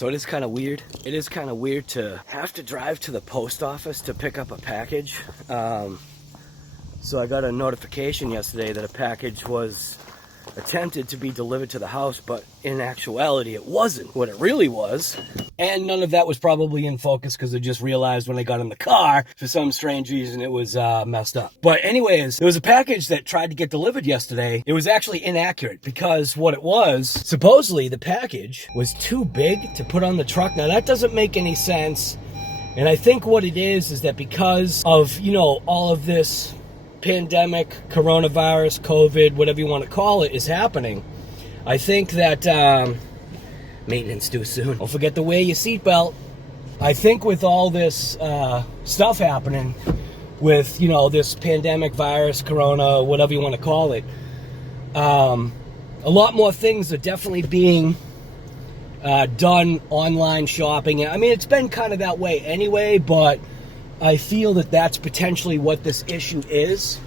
So it is kind of weird. It is kind of weird to have to drive to the post office to pick up a package. So I got a notification yesterday that a package was attempted to be delivered to the house, but in actuality it wasn't what it really was. And none of that was probably in focus because I just realized when I got in the car, for some strange reason, it was messed up. But anyways, there was a package that tried to get delivered yesterday. It was actually inaccurate because what it was, supposedly the package was too big to put on the truck. Now that doesn't make any sense. And I think what it is that because of, you know, all of this pandemic, coronavirus, COVID, whatever you want to call it, is happening, I think that maintenance due soon. Don't forget to wear your seatbelt. I think with all this stuff happening with, you know, this pandemic, virus, corona, whatever you want to call it, a lot more things are definitely being done online shopping. I mean, it's been kind of that way anyway, but I feel that that's potentially what this issue is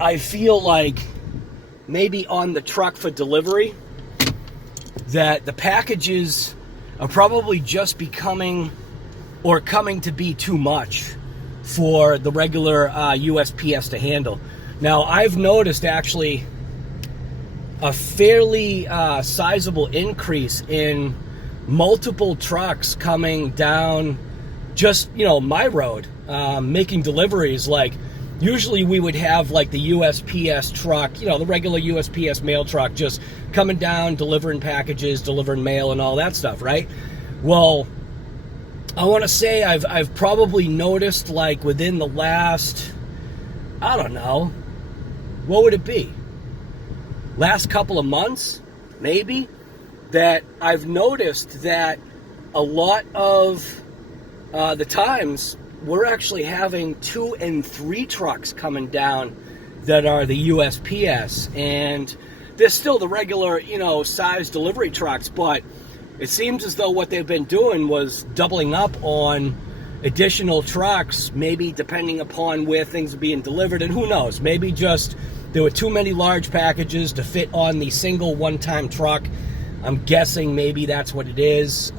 I feel like maybe on the truck for delivery that the packages are probably just becoming or coming to be too much for the regular USPS to handle. Now, I've noticed actually a fairly sizable increase in multiple trucks coming down just, you know, my road, making deliveries. Like, usually we would have like the USPS truck, you know, the regular USPS mail truck just coming down, delivering packages, delivering mail and all that stuff, right? Well, I want to say I've probably noticed, like, within the last, I don't know, what would it be? Last couple of months, maybe, that I've noticed that a lot of the times we're actually having 2 and 3 trucks coming down that are the USPS, and they're still the regular, you know, size delivery trucks, but it seems as though what they've been doing was doubling up on additional trucks, maybe depending upon where things are being delivered, and who knows, maybe just there were too many large packages to fit on the single one-time truck. I'm guessing maybe that's what it is.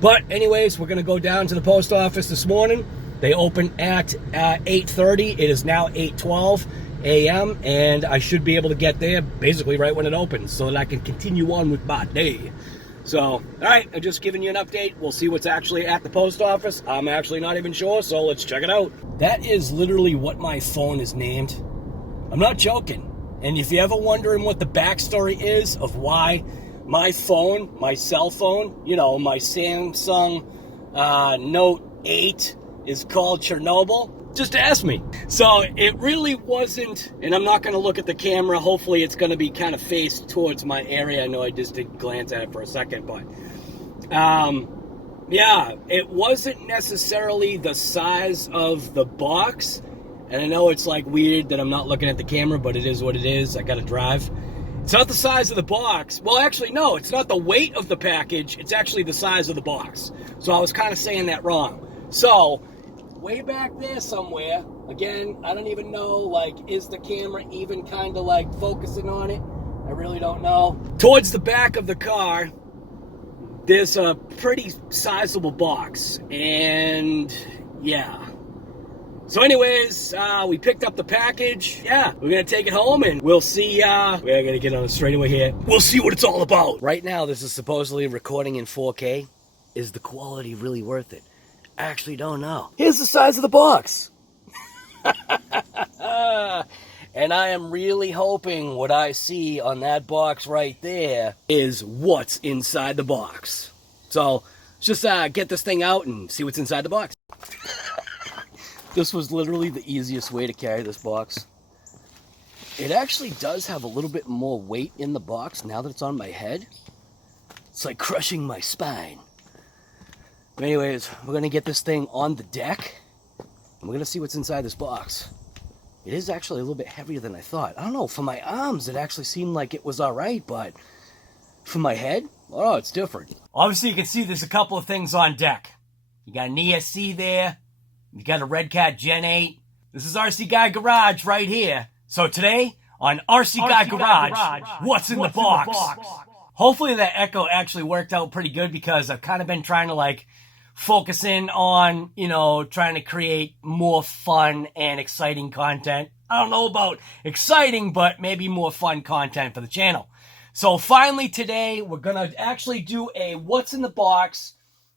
But anyways, we're going to go down to the post office this morning. They open at 8:30. It is now 8:12 a.m. and I should be able to get there basically right when it opens so that I can continue on with my day. So, all right, I'm just giving you an update. We'll see what's actually at the post office. I'm actually not even sure, so let's check it out. That is literally what my phone is named. I'm not joking. And if you're ever wondering what the backstory is of why my phone, my cell phone, you know, my Samsung Note 8 is called Chernobyl, just ask me. So it really wasn't, and I'm not going to look at the camera. Hopefully it's going to be kind of faced towards my area. I know I just did glance at it for a second, but yeah, it wasn't necessarily the size of the box. And I know it's like weird that I'm not looking at the camera, but it is what it is. I got to drive. It's not the size of the box. Well, actually, no, it's not the weight of the package. It's actually the size of the box. So I was kind of saying that wrong. So, way back there somewhere, again, I don't even know, like, is the camera even kind of, like, focusing on it? I really don't know. Towards the back of the car, there's a pretty sizable box. And, yeah. So anyways, we picked up the package. Yeah, we're going to take it home and we'll see. We're going to get on a straightaway here. We'll see what it's all about. Right now, this is supposedly recording in 4K. Is the quality really worth it? I actually don't know. Here's the size of the box. And I am really hoping what I see on that box right there is what's inside the box. So let's just get this thing out and see what's inside the box. This was literally the easiest way to carry this box. It actually does have a little bit more weight in the box now that it's on my head. It's like crushing my spine. But anyways, we're going to get this thing on the deck, and we're going to see what's inside this box. It is actually a little bit heavier than I thought. I don't know, for my arms, it actually seemed like it was all right, but for my head, oh, it's different. Obviously, you can see there's a couple of things on deck. You got an ESC there. You got a Redcat Gen 8. This is RC Guy Garage right here. So today, on RC Guy Garage, what's in the box? Hopefully that echo actually worked out pretty good, because I've kind of been trying to like focus in on, you know, trying to create more fun and exciting content. I don't know about exciting, but maybe more fun content for the channel. So finally today, we're going to actually do a what's in the box.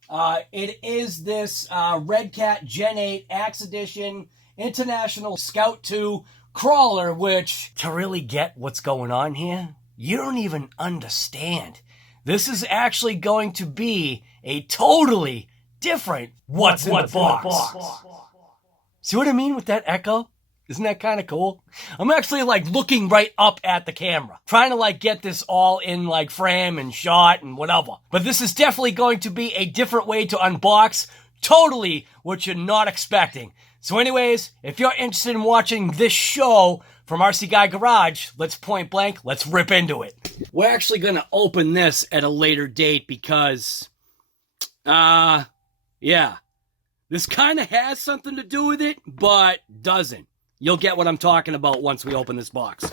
It is this Redcat Gen 8 Axe Edition International Scout 2 crawler, which, to really get what's going on here, you don't even understand. This is actually going to be a totally different what's in the box. See what I mean with that echo? Isn't that kind of cool? I'm actually like looking right up at the camera, trying to like get this all in like frame and shot and whatever. But this is definitely going to be a different way to unbox, totally what you're not expecting. So anyways, if you're interested in watching this show from RC Guy Garage, let's point blank, let's rip into it. We're actually going to open this at a later date because, yeah, this kind of has something to do with it, but doesn't. You'll get what I'm talking about once we open this box.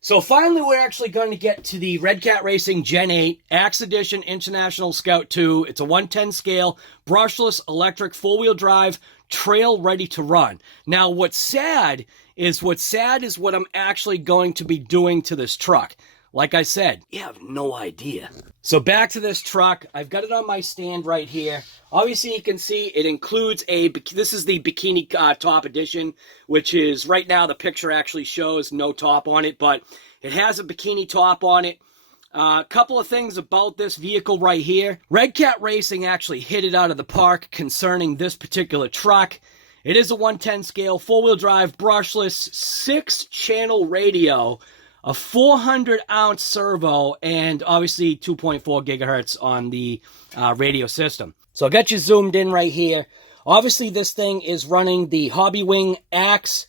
So finally, we're actually going to get to the Redcat Racing Gen 8 Axe Edition International Scout 2. It's a 110 scale, brushless, electric, four-wheel drive, trail ready to run. Now, what's sad is what I'm actually going to be doing to this truck. Like I said, you have no idea. So back to this truck. I've got it on my stand right here. Obviously, you can see it includes this is the Bikini Top Edition, which is, right now, the picture actually shows no top on it, but it has a bikini top on it. A couple of things about this vehicle right here. Redcat Racing actually hit it out of the park concerning this particular truck. It is a 110 scale, four-wheel drive, brushless, 6-channel radio, a 400-ounce servo, and obviously 2.4 gigahertz on the radio system. So I'll get you zoomed in right here. Obviously, this thing is running the Hobbywing Axe,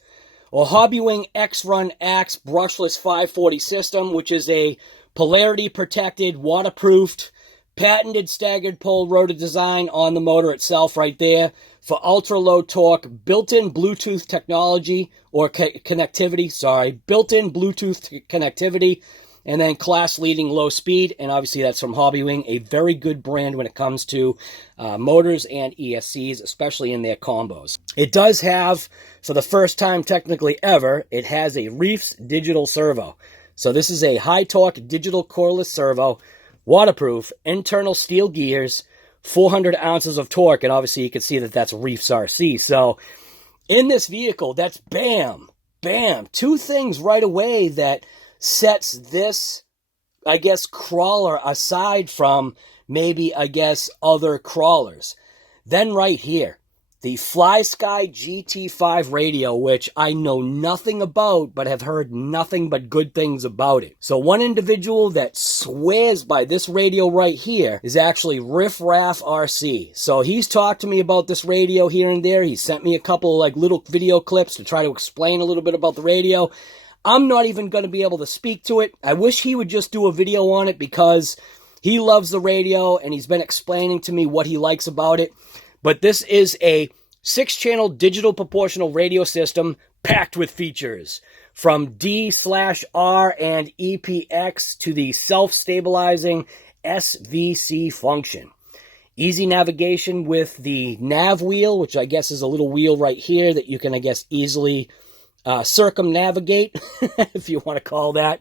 or Hobbywing X-Run Axe brushless 540 system, which is a polarity-protected, waterproofed, patented staggered pole rotor design on the motor itself right there for ultra-low torque, built-in Bluetooth technology, or connectivity, built-in Bluetooth connectivity, and then class-leading low speed, and obviously that's from Hobbywing, a very good brand when it comes to motors and ESCs, especially in their combos. It does have, for the first time technically ever, it has a Reefs digital servo. So this is a high-torque digital coreless servo, waterproof, internal steel gears, 400 ounces of torque, and obviously you can see that that's Reefs RC. So in this vehicle, that's bam, two things right away that sets this, I guess, crawler aside from maybe, I guess, other crawlers. Then right here, the FlySky GT5 radio, which I know nothing about, but have heard nothing but good things about it. So one individual that swears by this radio right here is actually Riff Raff RC. So he's talked to me about this radio here and there. He sent me a couple like little video clips to try to explain a little bit about the radio. I'm not even going to be able to speak to it. I wish he would just do a video on it because he loves the radio and he's been explaining to me what he likes about it. But this is a 6-channel digital proportional radio system packed with features, from D/R and EPX to the self-stabilizing SVC function. Easy navigation with the nav wheel, which I guess is a little wheel right here that you can, I guess, easily circumnavigate, if you want to call that.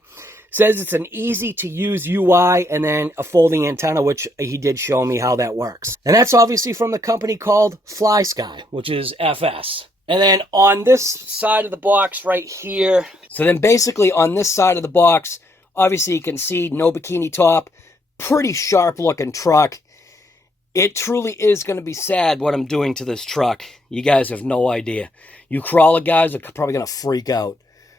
Says it's an easy-to-use UI, and then a folding antenna, which he did show me how that works. And that's obviously from the company called FlySky, which is FS. And then on this side of the box right here, so then basically on this side of the box, obviously you can see no bikini top, pretty sharp-looking truck. It truly is going to be sad what I'm doing to this truck. You guys have no idea. You crawler guys are probably going to freak out.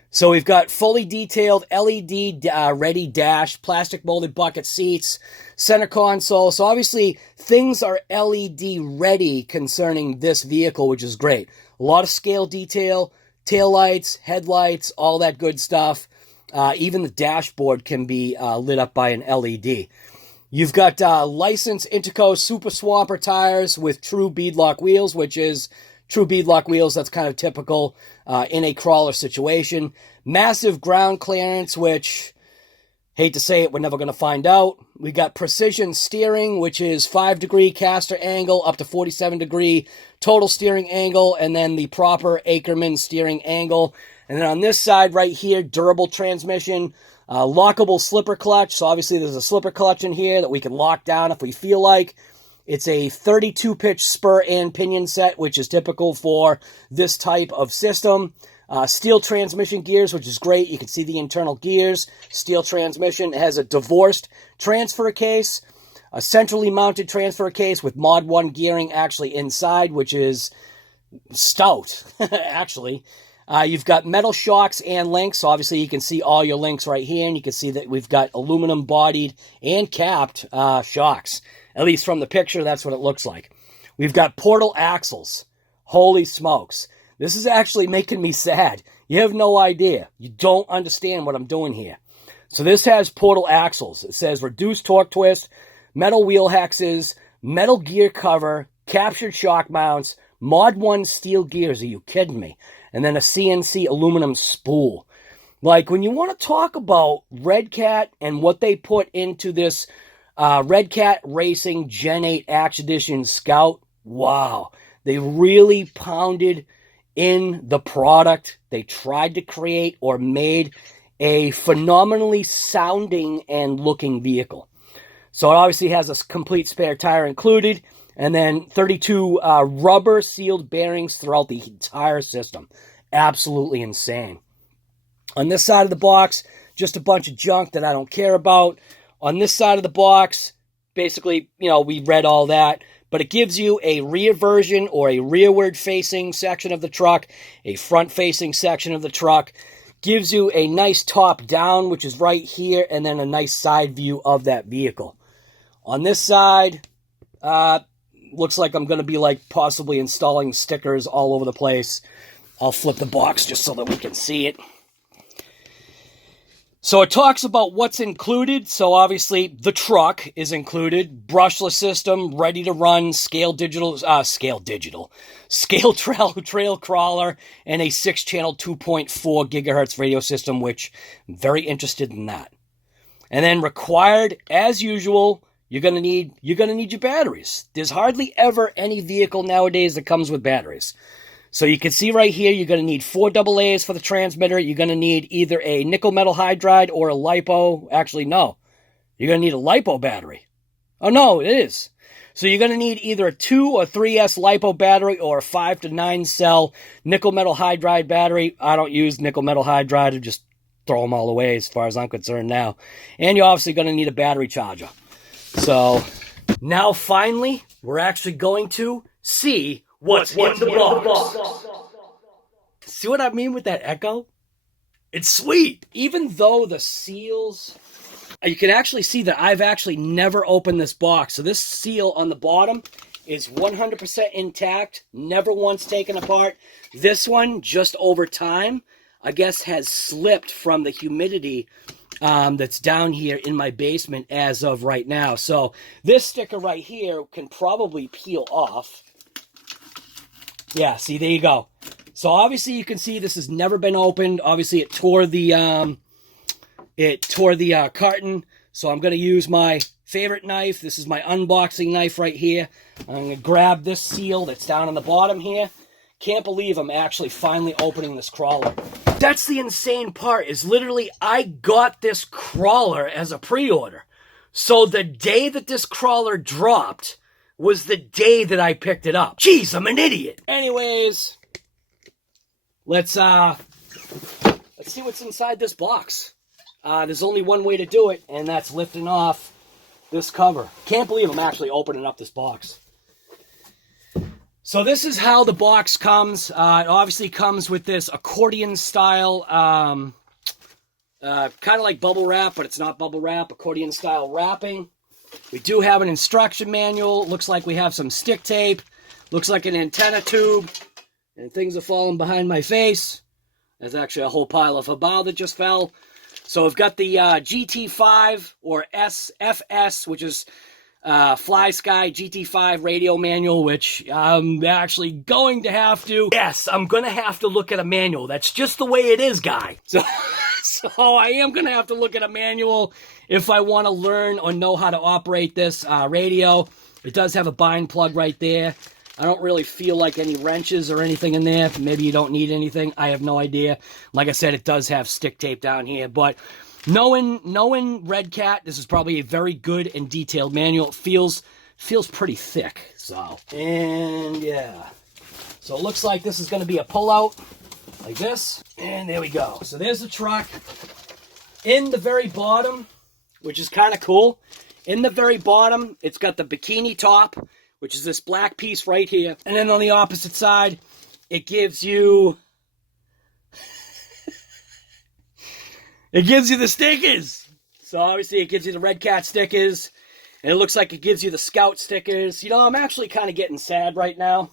So we've got fully detailed LED ready dash, plastic molded bucket seats, center console. So obviously things are LED ready concerning this vehicle, which is great. A lot of scale detail, taillights, headlights, all that good stuff. Even the dashboard can be lit up by an LED. You've got licensed Interco Super Swamper tires with true beadlock wheels, which is true beadlock wheels. That's kind of typical in a crawler situation. Massive ground clearance, which Hate to say it, we're never going to find out. We got precision steering, which is 5-degree caster angle up to 47-degree total steering angle, and then the proper Ackerman steering angle. And then on this side right here, durable transmission, lockable slipper clutch. So obviously there's a slipper clutch in here that we can lock down if we feel like. It's a 32-pitch spur and pinion set, which is typical for this type of system. Steel transmission gears, which is great. You can see the internal gears. Steel transmission. It has a divorced transfer case, a centrally mounted transfer case with Mod 1 gearing actually inside, which is stout, actually. You've got metal shocks and links. So obviously you can see all your links right here, and you can see that we've got aluminum bodied and capped shocks. At least from the picture, that's what it looks like. We've got portal axles. Holy smokes. This is actually making me sad. You have no idea. You don't understand what I'm doing here. So this has portal axles. It says reduced torque twist, metal wheel hexes, metal gear cover, captured shock mounts, Mod 1 steel gears. Are you kidding me? And then a CNC aluminum spool. Like, when you want to talk about Redcat and what they put into this Redcat Racing Gen 8 Action Edition Scout, wow. They really pounded in the product. They tried to create or made a phenomenally sounding and looking vehicle. So it obviously has a complete spare tire included, and then 32 rubber sealed bearings throughout the entire system. Absolutely insane. On this side of the box, just a bunch of junk that I don't care about. On this side of the box, basically, you know, we read all that. But it gives you a rear version or a rearward-facing section of the truck, a front-facing section of the truck. Gives you a nice top-down, which is right here, and then a nice side view of that vehicle. On this side, looks like I'm going to be like possibly installing stickers all over the place. I'll flip the box just so that we can see it. So it talks about what's included. So obviously the truck is included, brushless system, ready to run, scale trail crawler, and a 6-channel 2.4 gigahertz radio system, which I'm very interested in that. And then required, as usual, you're gonna need your batteries. There's hardly ever any vehicle nowadays that comes with batteries. So you can see right here, you're going to need 4 AA's for the transmitter. You're going to need either a nickel metal hydride or a LiPo. Actually, no. You're going to need a LiPo battery. Oh, no, it is. So you're going to need either a 2 or 3S LiPo battery or a 5 to 9 cell nickel metal hydride battery. I don't use nickel metal hydride. I just throw them all away as far as I'm concerned now. And you're obviously going to need a battery charger. So now finally, we're actually going to see what's in the box. See what I mean with that echo? It's sweet. Even though the seals, you can actually see that I've actually never opened this box. So this seal on the bottom is 100% intact, never once taken apart. This one, just over time, I guess has slipped from the humidity that's down here in my basement as of right now. So this sticker right here can probably peel off. Yeah, see, there you go. So obviously you can see this has never been opened. Obviously it tore the carton. So I'm going to use my favorite knife. This is my unboxing knife right here. I'm going to grab this seal that's down on the bottom here. Can't believe I'm actually finally opening this crawler. That's the insane part, is literally I got this crawler as a pre-order. So the day that this crawler dropped was the day that I picked it up. Jeez, I'm an idiot. Anyways, let's see what's inside this box. There's only one way to do it, and that's lifting off this cover. Can't believe I'm actually opening up this box. So this is how the box comes. It obviously comes with this accordion style, kind of like bubble wrap, but it's not bubble wrap, accordion style wrapping. We do have an instruction manual. Looks like we have some stick tape. Looks like an antenna tube. And things are falling behind my face. There's actually a whole pile of Hobao that just fell. So we've got the GT5 or SFS, which is Fly Sky GT5 radio manual, which I'm actually going to have to... Yes, I'm going to have to look at a manual. That's just the way it is, guy. So I am going to have to look at a manual if I want to learn or know how to operate this radio. It does have a bind plug right there. I don't really feel like any wrenches or anything in there. Maybe you don't need anything. I have no idea. Like I said, it does have stick tape down here. But knowing Redcat, this is probably a very good and detailed manual. It feels pretty thick. So, and yeah. So it looks like this is going to be a pull-out like this. And there we go. So there's the truck. In the very bottom, which is kind of cool, in the very bottom, it's got the bikini top, which is this black piece right here. And then on the opposite side, it gives you... it gives you the stickers. So obviously it gives you the Redcat stickers. And it looks like it gives you the Scout stickers. You know, I'm actually kind of getting sad right now.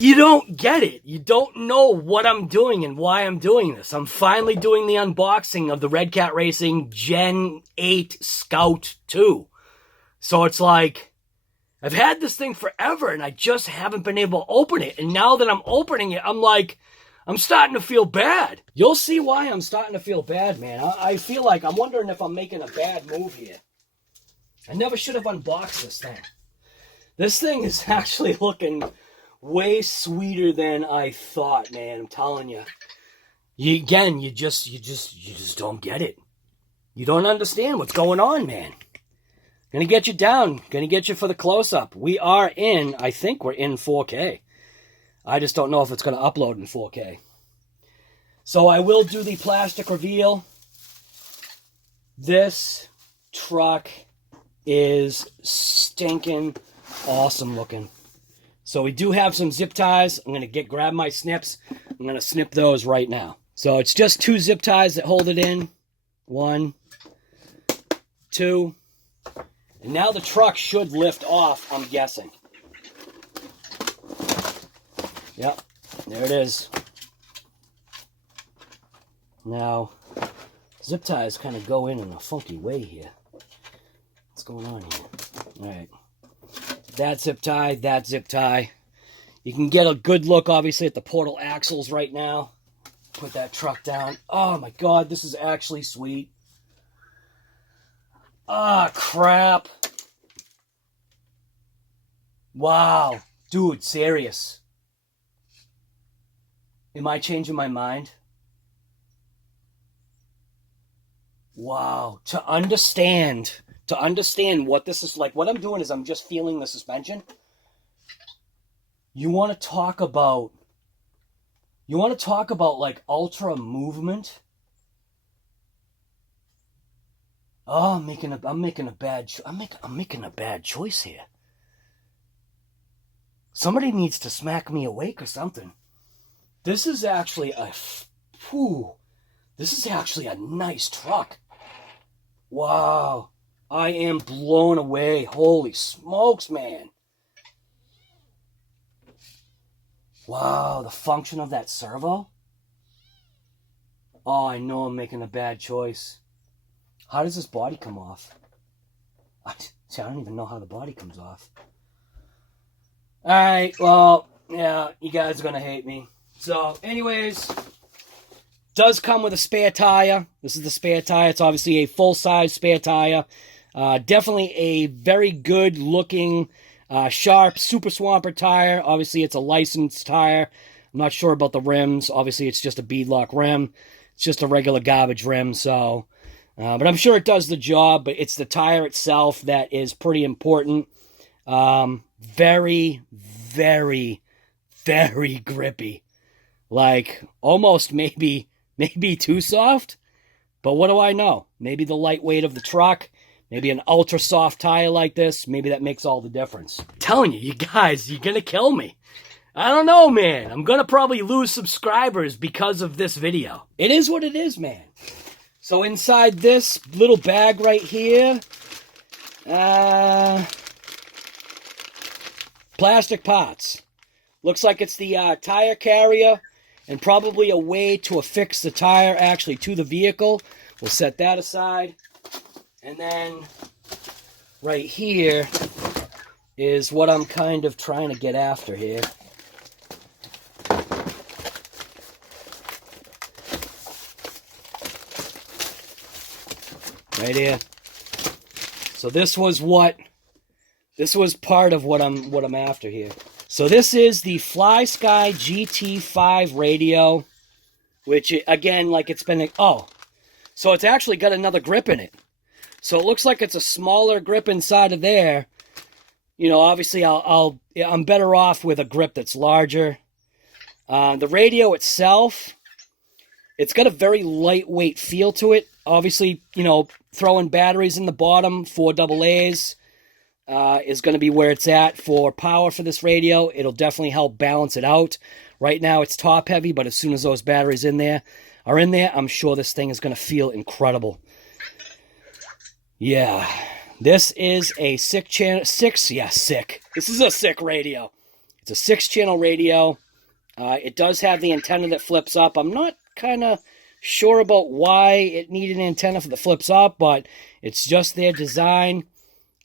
You don't get it. You don't know what I'm doing and why I'm doing this. I'm finally doing the unboxing of the Redcat Racing Gen 8 Scout 2. So it's like... I've had this thing forever, and I just haven't been able to open it. And now that I'm opening it, I'm like, I'm starting to feel bad. You'll see why I'm starting to feel bad, man. I feel like I'm wondering if I'm making a bad move here. I never should have unboxed this thing. This thing is actually looking way sweeter than I thought, man. I'm telling you. You just don't get it. You don't understand what's going on, man. Gonna get you down. Gonna get you for the close-up. We are in, I think we're in 4K. I just don't know if it's gonna upload in 4K. So I will do the plastic reveal. This truck is stinking awesome looking. So we do have some zip ties. I'm gonna grab my snips. I'm gonna snip those right now. So it's just 2 zip ties that hold it in. 1, 2. And now the truck should lift off, I'm guessing. Yep, there it is. Now, zip ties kind of go in a funky way here. What's going on here? All right. That zip tie, that zip tie. You can get a good look, obviously, at the portal axles right now. Put that truck down. Oh, my God, this is actually sweet. Ah, crap. Wow. Dude, serious. Am I changing my mind? Wow. To understand what this is like, what I'm doing is I'm just feeling the suspension. You want to talk about like ultra movement? Oh, I'm making a bad choice here. Somebody needs to smack me awake or something. This is actually this is actually a nice truck. Wow. I am blown away. Holy smokes, man. Wow, the function of that servo. Oh, I know I'm making a bad choice. How does this body come off? I don't even know how the body comes off. Alright, well, yeah, you guys are going to hate me. So, anyways, does come with a spare tire. This is the spare tire. It's obviously a full-size spare tire. Definitely a very good-looking, sharp Super Swamper tire. Obviously, it's a licensed tire. I'm not sure about the rims. Obviously, it's just a beadlock rim. It's just a regular garbage rim, so... but I'm sure it does the job, but it's the tire itself that is pretty important. Very, very, very grippy. Like, almost maybe too soft. But what do I know? Maybe the lightweight of the truck, maybe an ultra soft tire like this, maybe that makes all the difference. I'm telling you, you guys, you're gonna kill me. I don't know, man. I'm gonna probably lose subscribers because of this video. It is what it is, man. So inside this little bag right here, plastic parts. Looks like it's the tire carrier and probably a way to affix the tire actually to the vehicle. We'll set that aside. And then right here is what I'm kind of trying to get after here. right here. So this was part of what I'm after here. So this is the FlySky GT5 radio, which again, like it's been so it's actually got another grip in it. So it looks like it's a smaller grip inside of there. You know, obviously I'm better off with a grip that's larger. The radio itself, it's got a very lightweight feel to it. Obviously, you know, throwing batteries in the bottom, 4 AA's, is going to be where it's at for power for this radio. It'll definitely help balance it out. Right now it's top heavy, but as soon as those batteries are in there, I'm sure this thing is going to feel incredible. Yeah, this is a This is a sick radio. It's a 6-channel radio. It does have the antenna that flips up. I'm not kind of sure about why it needed an antenna that flips up, but it's just their design.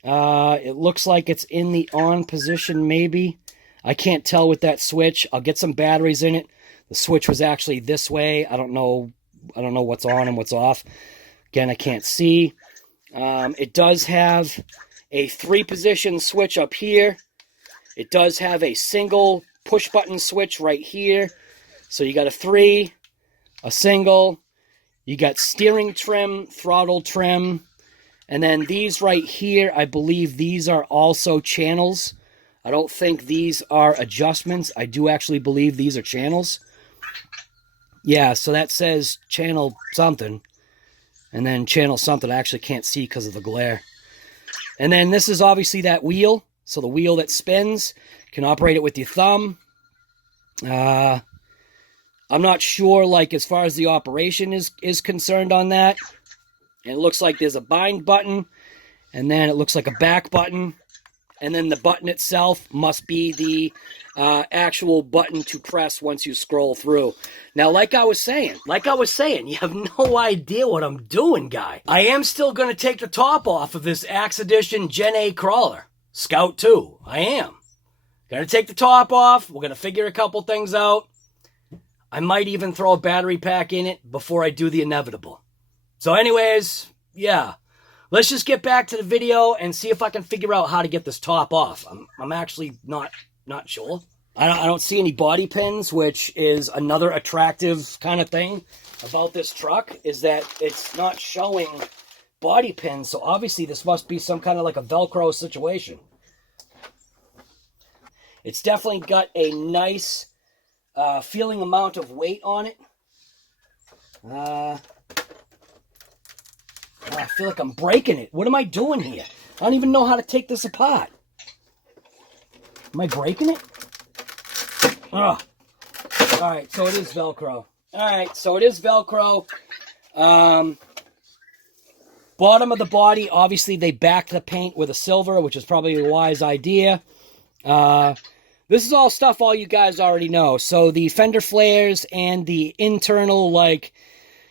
It looks like it's in the on position, maybe. I can't tell with that switch. I'll get some batteries in it. The switch was actually this way. I don't know what's on and what's off. Again, I can't see. It does have a 3-position switch up here. It does have a single push-button switch right here. So you got a 3, a single. You got steering trim, throttle trim. And then these right here, I believe these are also channels. I don't think these are adjustments. I do actually believe these are channels. Yeah, so that says channel something. And then channel something I actually can't see because of the glare. And then this is obviously that wheel. So the wheel that spins, can operate it with your thumb. I'm not sure, like, as far as the operation is concerned on that. And it looks like there's a bind button. And then it looks like a back button. And then the button itself must be the actual button to press once you scroll through. Now, like I was saying, you have no idea what I'm doing, guy. I am still going to take the top off of this Axe Edition Gen 8 crawler. Scout 2. I am. Going to take the top off. We're going to figure a couple things out. I might even throw a battery pack in it before I do the inevitable. So anyways, yeah. Let's just get back to the video and see if I can figure out how to get this top off. I'm actually not sure. I don't see any body pins, which is another attractive kind of thing about this truck, is that it's not showing body pins. So obviously this must be some kind of like a Velcro situation. It's definitely got a nice feeling amount of weight on it. I feel like I'm breaking it. What am I doing here? I don't even know how to take this apart. Am I breaking it? Ugh. Alright, so it is Velcro. Alright, so it is Velcro. Bottom of the body, obviously they backed the paint with a silver, which is probably a wise idea. This is all stuff all you guys already know. So the fender flares and the internal, like,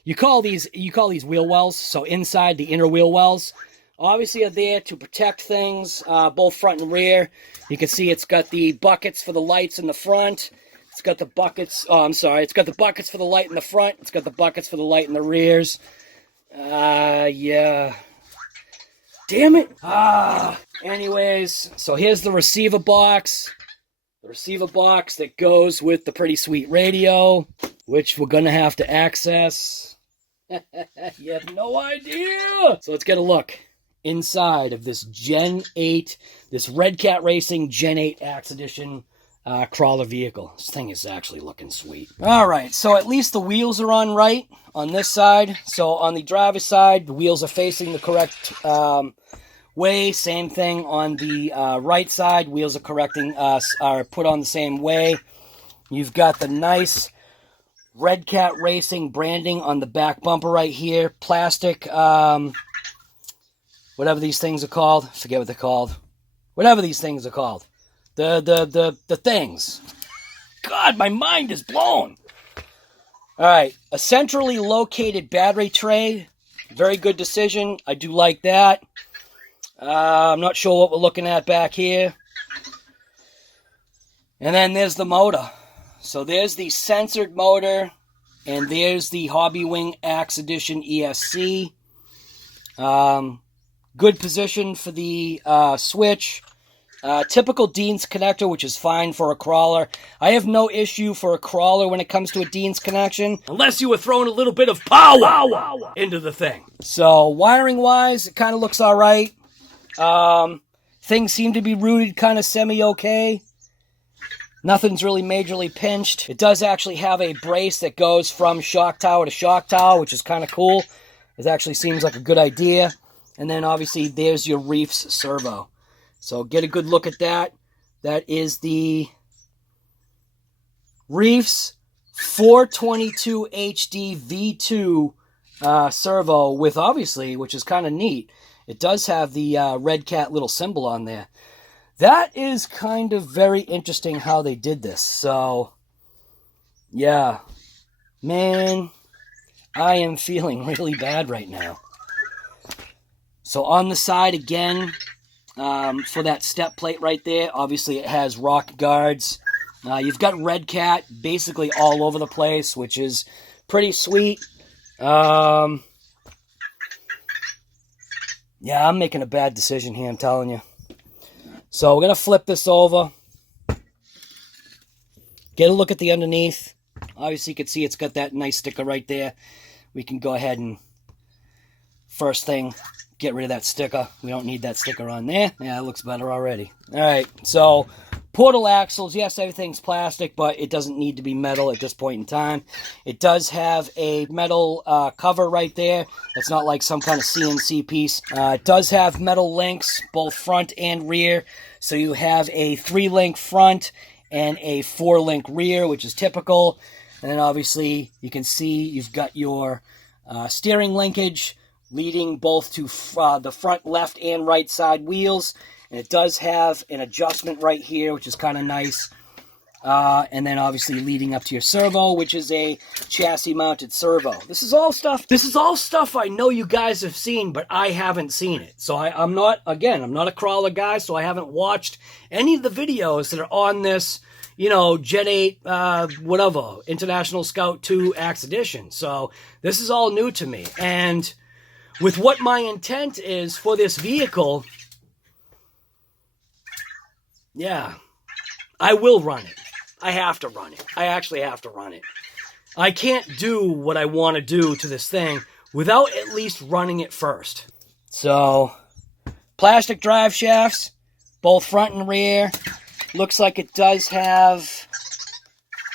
you call these wheel wells. So inside, the inner wheel wells obviously are there to protect things, both front and rear. You can see it's got the buckets for the lights in the front. It's got the buckets, it's got the buckets for the light in the front. It's got the buckets for the light in the rears. Yeah. Damn it. Anyways, so here's the receiver box. The receiver box that goes with the pretty sweet radio, which we're going to have to access. You have no idea. So let's get a look inside of this Gen 8, this Redcat Racing Gen 8 Axe Edition crawler vehicle. This thing is actually looking sweet. All right, so at least the wheels are on right on this side. So on the driver's side, the wheels are facing the correct way. Same thing on the right side. Wheels are put on the same way. You've got the nice Redcat Racing branding on the back bumper right here. Plastic, whatever these things are called. I forget what they're called. Whatever these things are called. The things. God, my mind is blown. All right, a centrally located battery tray. Very good decision. I do like that. I'm not sure what we're looking at back here. And then there's the motor. So there's the censored motor, and there's the Hobby Wing Axe Edition ESC. Good position for the switch. Typical Dean's connector, which is fine for a crawler. I have no issue for a crawler when it comes to a Dean's connection, unless you were throwing a little bit of power into the thing. So wiring-wise, it kind of looks all right. Things seem to be routed kind of semi-okay. Nothing's really majorly pinched. It does actually have a brace that goes from shock tower to shock tower, which is kind of cool. It actually seems like a good idea. And then obviously there's your Reefs servo. So get a good look at that. That is the Reefs 422 HD V2 servo with, obviously, which is kind of neat, it does have the Redcat little symbol on there. That is kind of very interesting how they did this. So, yeah. Man, I am feeling really bad right now. So on the side again, for that step plate right there, obviously it has rock guards. You've got Redcat basically all over the place, which is pretty sweet. Yeah, I'm making a bad decision here, I'm telling you. So we're going to flip this over. Get a look at the underneath. Obviously you can see it's got that nice sticker right there. We can go ahead and, first thing, get rid of that sticker. We don't need that sticker on there. Yeah, it looks better already. Alright, so portal axles. Yes, everything's plastic, but it doesn't need to be metal at this point in time. It does have a metal cover right there. It's not like some kind of CNC piece. It does have metal links, both front and rear. So you have a 3-link front and a 4-link rear, which is typical. And then obviously you can see you've got your steering linkage leading both to the front left and right side wheels. And it does have an adjustment right here, which is kind of nice. And then obviously leading up to your servo, which is a chassis mounted servo. This is all stuff I know you guys have seen, but I haven't seen it. So I'm not a crawler guy, so I haven't watched any of the videos that are on this, you know, Gen 8, whatever, International Scout 2 Axe Edition. So this is all new to me. And with what my intent is for this vehicle, yeah, I will run it. I have to run it. I actually have to run it. I can't do what I want to do to this thing without at least running it first. So, plastic drive shafts, both front and rear. Looks like it does have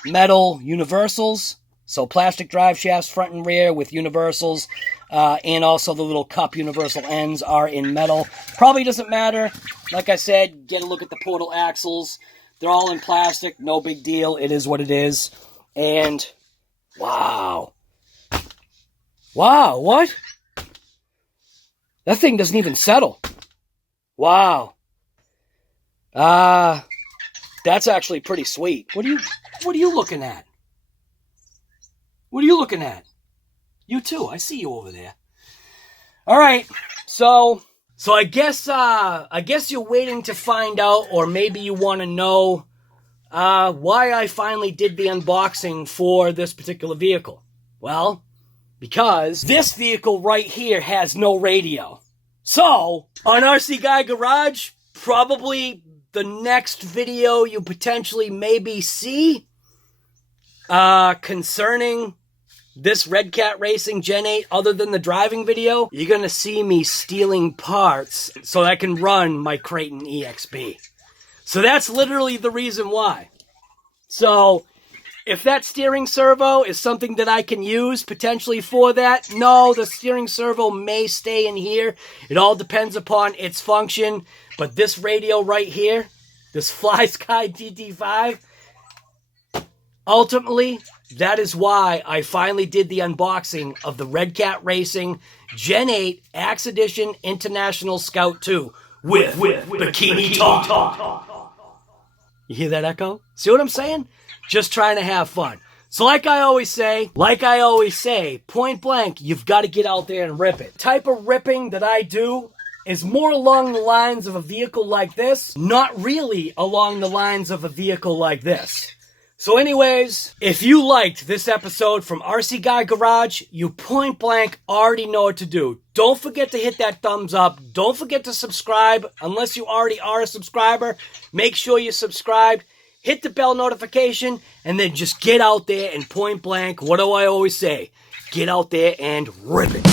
metal universals. So plastic drive shafts front and rear with universals. And also the little cup universal ends are in metal. Probably doesn't matter. Like I said, get a look at the portal axles. They're all in plastic. No big deal. It is what it is. And, wow. Wow, what? That thing doesn't even settle. Wow. That's actually pretty sweet. What are you looking at? What are you looking at? You too. I see you over there. All right. So I guess you're waiting to find out, or maybe you want to know why I finally did the unboxing for this particular vehicle. Well, because this vehicle right here has no radio. So, on RC Guy Garage, probably the next video you potentially maybe see concerning this Redcat Racing Gen 8, other than the driving video, you're going to see me stealing parts so I can run my Creighton EXP. So that's literally the reason why. So, if that steering servo is something that I can use potentially for that, no, the steering servo may stay in here. It all depends upon its function. But this radio right here, this Fly Sky GT5, ultimately, that is why I finally did the unboxing of the Redcat Racing Gen 8 Axe Edition International Scout 2 with Bikini Top. You hear that echo? See what I'm saying? Just trying to have fun. So like I always say, point blank, you've got to get out there and rip it. Type of ripping that I do is more along the lines of a vehicle like this, not really along the lines of a vehicle like this. So anyways, if you liked this episode from RC Guy Garage, you point blank already know what to do. Don't forget to hit that thumbs up. Don't forget to subscribe. Unless you already are a subscriber, make sure you subscribe. Hit the bell notification, and then just get out there and point blank. What do I always say? Get out there and rip it.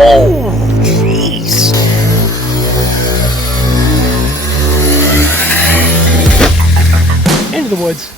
Oh, jeez. Into the woods.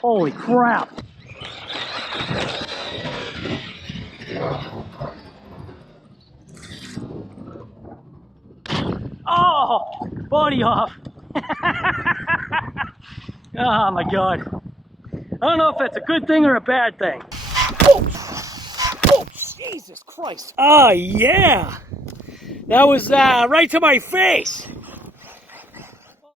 Holy crap. Oh, body off. Oh my God. I don't know if that's a good thing or a bad thing. Oh, Jesus Christ. Oh yeah. That was right to my face.